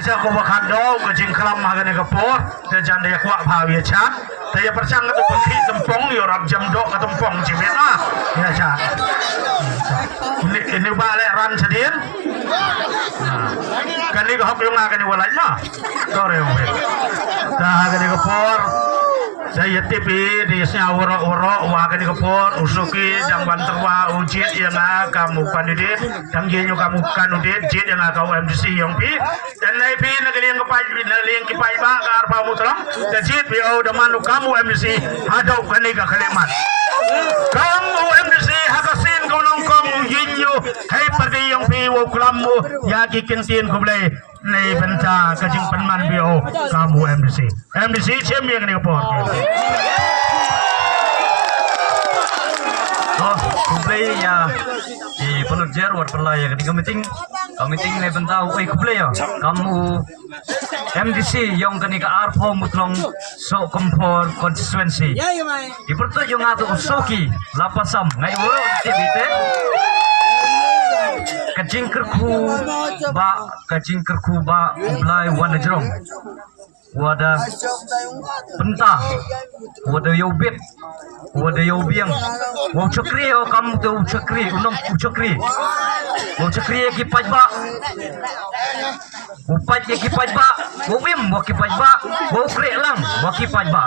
bisa ko bakado ke jing kelam magane ke por te jande kwa phawi cha te ya percang tu pengki tempong yo rap jam dok ke tempong cibet ya cha ini balik ran sedin kan ni hok yo ngakani walai ma kore dah gani ke por saya tipi di syawara wa gani ke por usuki jang banterwa ujit yang kamu kandidat yang jenyo kamu kandidat jit yang kau MDC yang pi dan nai pi negeri yang kepai negeri yang kepai ba kar pa mutram dan jit pi au damanu kamu MDC hadau kani ka kalimat kamu MDC hakasin kau nongkong jinyo hai pergi yang pi wo kulamu ya kikintin kublai nei benta kajing penman bio kamu MDC champion ni kapor oh kublai ya di pelujar war pelai ya ketika meeting nei benta oi kublai ya kamu MDC yang kenika arpo mutlong so kompor constituency di pertu yang ngatu soki lapasam ngai woro tibite kajing kerku ba ulai wana jerong wada pentah wada yobit wada yobiang wo chakri o kamu tu chakri unong chakri wo chakri ki pajba upat ki pajba wo bim wo ki pajba wo kre lang wo ki pajba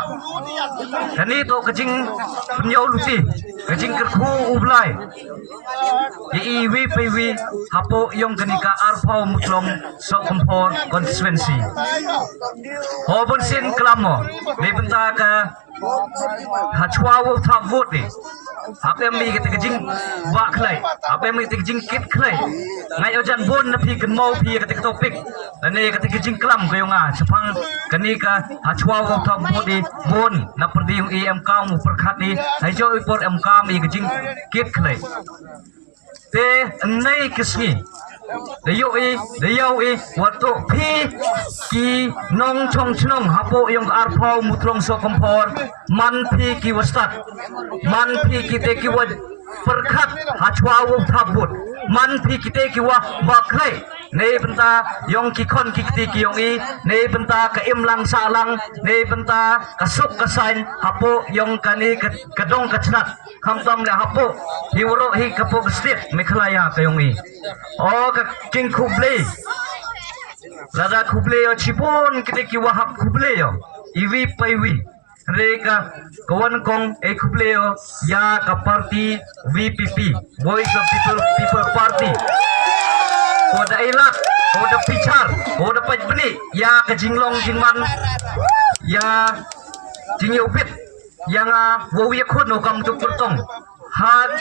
kani to kajing penyau luti kajing kerku ulai di PW hapo yung kanika arpaw mutlong so kompor constituency hobon sin klamo lebenta ka hachwawo thap vote ni apa yang mi ketika jing bak klai apa yang mi ketika jing kit klai ngai ojan bon na pi kan mau pi ketika topik ane ketika jing klam kayo nga sepang kanika hachwawo thap vote ni bon na perdi yung EMK mu perkhat ni haijo ipor MK mi kejing kit klai te nei kisni Dayau waktu pi ki nong chong chnong hapo yung arpaw mutlong so kompor man pi ki wastat man pi ki te ki wad perkhat hachwawo thabut man pi ki te ki wa baklai nei benta yung ki kon ki ti ki yung nei benta ka imlang salang nei benta kasuk kasain hapo yung kani kadong kachnat kamtam le hapo hiwro hi kapo state mekhlaya kayong oh ka king kublai lada kublai o chipon kite ki wahap kublai yo iwi paiwi reka kawan kong kublai o ya ka party VPP Voice of People Party koda ilat koda pichar koda pajbni ya ka jinglong jinman ya jingyopit yang wawiya kuno kam tu pertong had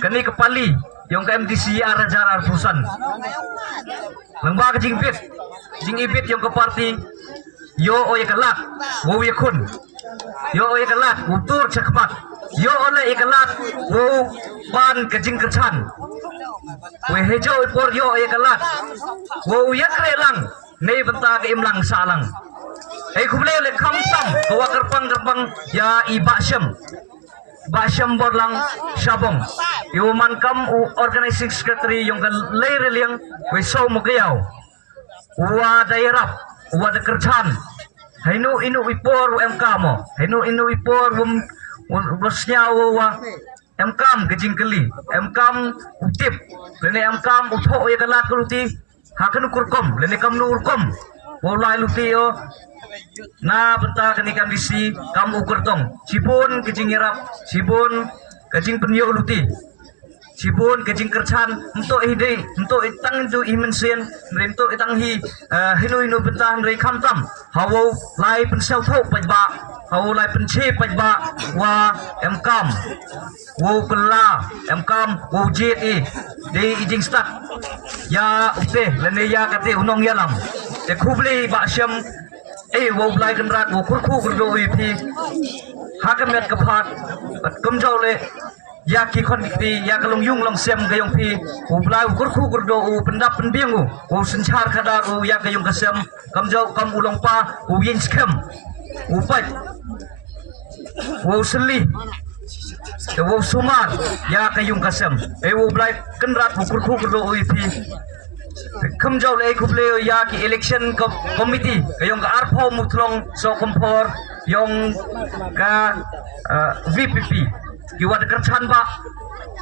kani kepali yang ke MDC arajar arfusan lembah jingbit jingibit yang ke parti yo oye kelak wawiya kun yo oye kelak utur cekpat yo oleh ikelak wo ban kejing kercan we hijau ipor yo oye kelak wo ya krelang nei benta ke imlang salang kublai le kamtam kawa gerbang ya Basyam borlang Sabong Iuman kam organizing secretary yung lay reliang we so mukayaw wa daerah wa da kerjan hainu inu ipor MK mo hainu inu ipor bosnya wa MK gejing keli MK utip lene MK utho ya kalat kuluti hakan ukurkom lene kam nu urkom walai luti yo na benta kenikan bisi kamu kertong sipun kejing irap sipun kejing penyo luti sipun kejing kercan untuk ide untuk itang itu imensen untuk itang hinu benta dari kamtam hawo lai pensel thau pajba hawo lai pense pajba wa MKam wo kela MKam wo JE di ijing stak ya upe lene ya kate unong yalam te kublai Basyam wo blai kenrat wo kurku kurdo pi hakamet kapat kumjau le ya ki kon ti ya kalung yung long sem gayong pi wo blai kurku kurdo pendap penbiang wo senchar kadar ya gayong kasem kamjau kam ulong pa wo yin skem wo pat wo seli wo sumar ya kayong kasem wo blai kenrat wo kurku kurdo pi Kemjau le kuble ya ki election committee yung ka arpo mutlong so kompor yung ka VPP ki wada kerchan ba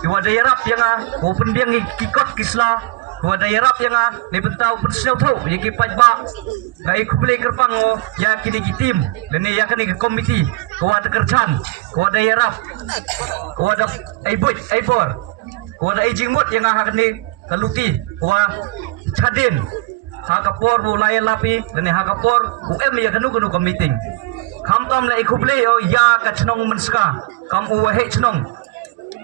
ki wada yarap yang open biang kikot kisla wada yarap yang ni bentau persau tau ye ki paj ba ka kuble kerpango ya kini ki tim lene ya kini committee ko wada kerchan ko wada yarap ko wada aibor ko wada ijingmut yang hakni kaluti wa chadin hakapor bu layan lapi dan hakapor UM ya kanu ke meeting kam tam la ikuble o ya ka chnong menska kam uwahe chnong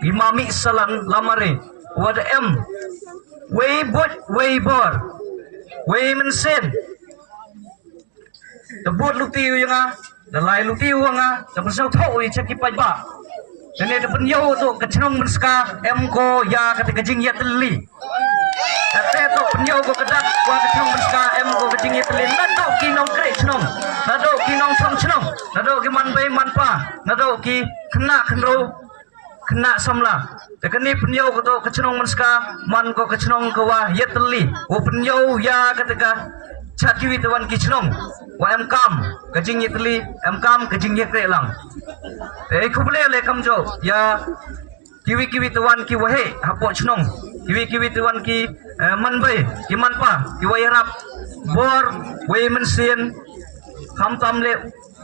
imami salan lamare wada way bor way mensen tebut luti yang da lai luti wanga da persau thau i chaki paj ba dan ada penyo tu kecnong menska ko ya ketika jing ya teli kata tu penyo ko kedak wa kecnong menska ko kejing ya teli nado kinong kre chnong nado kinong chong chnong nado ki man bai man pa nado ki kena khenro kena samla tekani penyo ko tu kecnong menska man ko kecnong ko wa ya teli wo penyo ya ketika chaki tawan ki chnong wa kam kejing ya teli kam kejing ya kre lang kubule le kamjo ya kiwi tuan ki wahe hapo chnong kiwi tuan ki manbai ki manpa ki wayarap bor way mensin kam tam le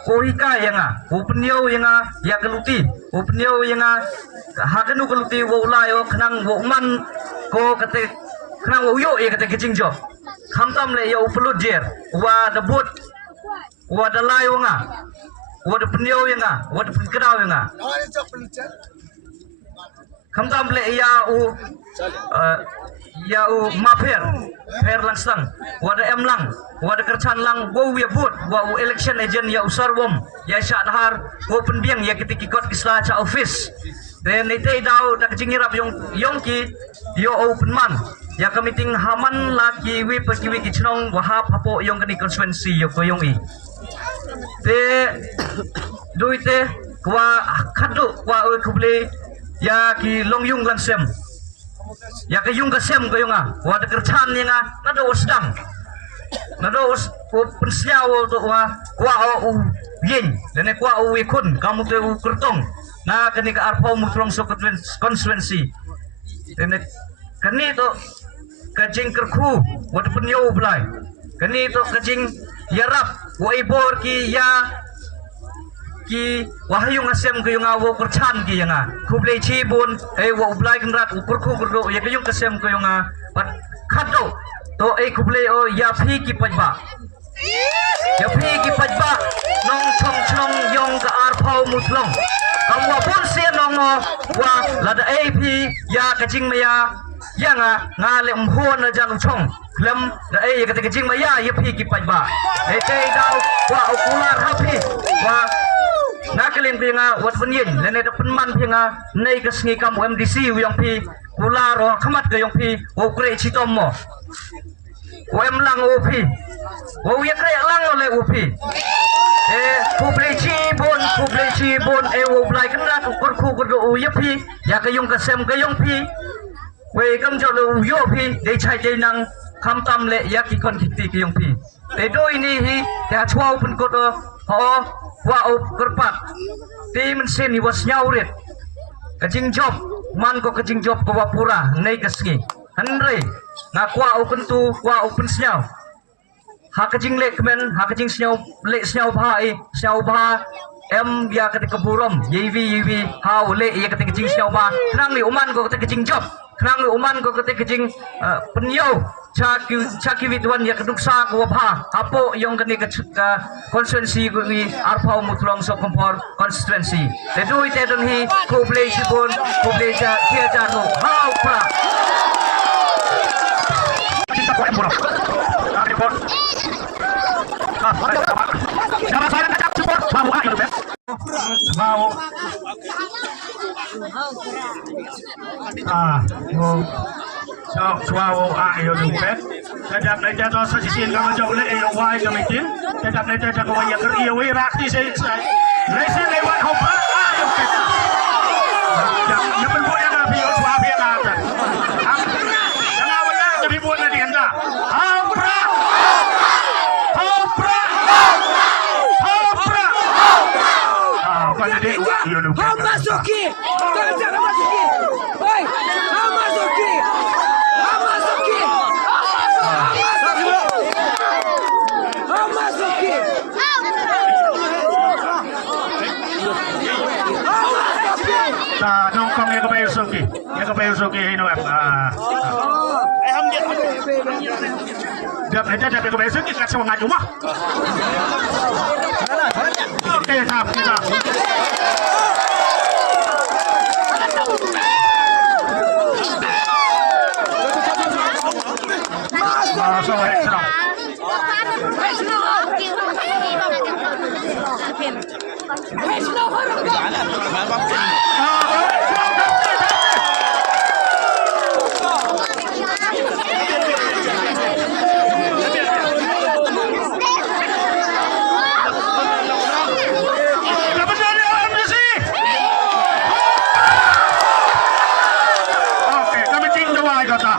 kohika yanga upnyo yanga ya keluti upnyo yanga hakenu keluti wo layo khnang wo man ko kate khnang wo yo ye kate kejingjo kam tam le ya uplut jer wa debut wa dalayo nga wada penyo yang wada penkerau yang kamtam le ya u maper langsang wada lang wada kercan lang wo ya but wa election agent ya usarwom ya syadhar wo penbiang ya kitikikot kisla cha office then ite dau da kejingirap yung ki yo open man ya kamiting haman laki wi pekiwi kichnong wahap hapo yung kani constituency yo ko yung i te duite kwa khadu kwa kuble ya ki longyung lansem ya ke yung kasem ko yung wa de kerchan yang nado usdang nado us persyawo to wa kwa o yin dan kwa o wikun kamu te kertong na kani ka arpau mutrong so constituency dan kani to kajing kerku wa de penyo blai kani to kajing yarap wa ibor ki ya ki wahayung asem ke yung awo kerchan ki yang kublai cibun wa ublai kenrat ukurku kurdo ya ke yung kasem ke yung pat khado to kublai o ya phi ki pajba nong chong chnong yong ka arphau mutlong kamwa pun se nong wa lada ap ya kajing maya yang ngale mhon na jang chong lem da ketika jing maya ya phi ki pajba te dau wa okular hapi wa nakalin pinga wat bunyin lene da penman pinga nei ka sngi kam MDC yang phi kular ro khamat ka yang phi wo kre chitomo wo lang wo phi wo ya kre lang le wo phi kublai cibon wo blai kenat ukur ku kudo ya phi ya ka yung kasem ka yung phi we kam jo lu yo phi de chai de nang kam tam le ya ki kon kiti ki yung phi te do ini hi ya chwa pun ko do ho wa o kerpat ti men sen ni was nyaurit kajing job man ko kajing job ko wapura nei kasgi hanre na kwa o kentu kwa o pen snyau ha kajing le kemen ha kajing snyau le snyau bha ya ketika burom yewi ha le ya ketika kajing snyau ba nang li uman ko ketika kajing job nang li uman ko ketika kajing penyo chaki witwan ya keduksa ko bha apo yung kani ka constituency ko ni arpau mutlong so kompor constituency te do ite don hi ko play sibon ko play ja kia ja no how pra kita ko embora report sama saya nak support mau ayo be mau Suawo ayo dupe, tetap naik jatuh sesisin kamu jauh le ayo wai kami tin, tetap naik jatuh kau yang keriu rakti saya, lesin lewat hopa ayo kita, yang berbuat yang nabi suapi yang ada, jangan awalnya jadi buat nanti anda, kan jadi yun Hamasuki! Jangan Hamasuki! Hei! Hamasuki! Hamasuki! Hamasuki! Sa nongkong yung kabayo suki ino Diap aja tapi kabayo suki kasi mga cuma. Oke, kita. So, senang. Oke, kami tinggal kata.